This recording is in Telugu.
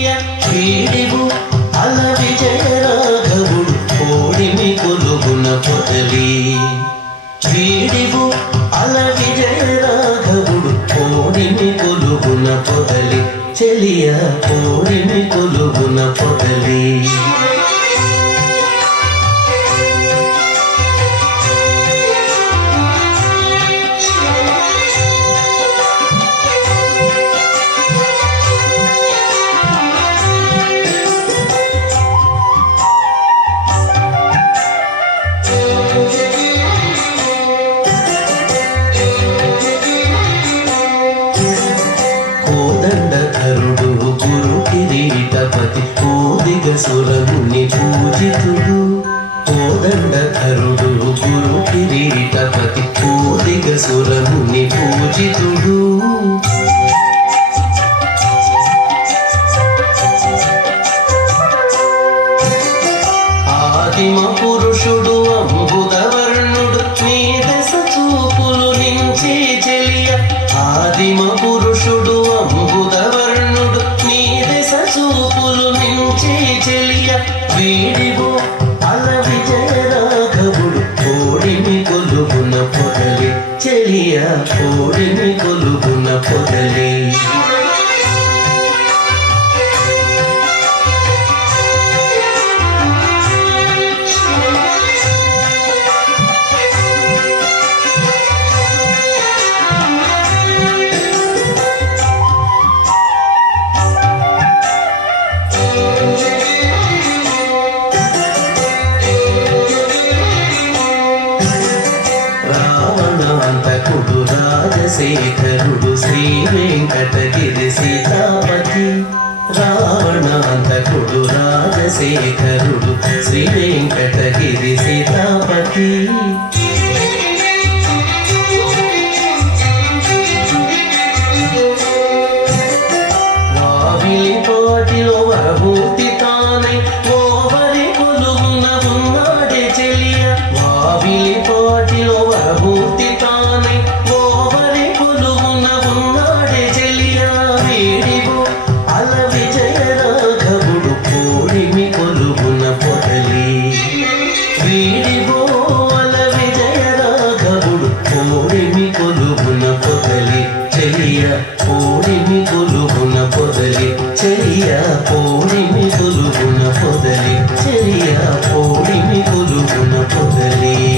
చెలియ వీడివు అల విజయ రాఘవుడు కోడిమి కొలుగున పొదలి. వీడివు అల విజయ రాఘవుడు కోడిమి కొలుగున పొదలి. చెలియ కోడిమి కొలుగున పొదలి. కోదిగ పూజితుడు కోదండకరుడు గురు కిరీటపతి కోదిగ పూజితుడు. ఆదిమ పురుషుడు అంబుదవర్ణుడు నీ దశ చూపులు నించి చెలియ ఆదిమ పురుషుడు అంబుదవర్ణుడు చెలియ వీడివో అల విజయ కోడిని కొలుగున పొదలి చెలియ కోడిని కొలుగున పొదలి రాజశేఖరుడు శ్రీ వెంకటగిరి సీతాపతి. రావణాంతకుడు రాజశేఖరుడు శ్రీ వెంకటగిరి సీతాపతి. చెయ్య పూడిని బులుగున పొదలి చెయ్య పూడిని బులుగున పొదలి చెయ్య పూడిని బులుగున పొదలి.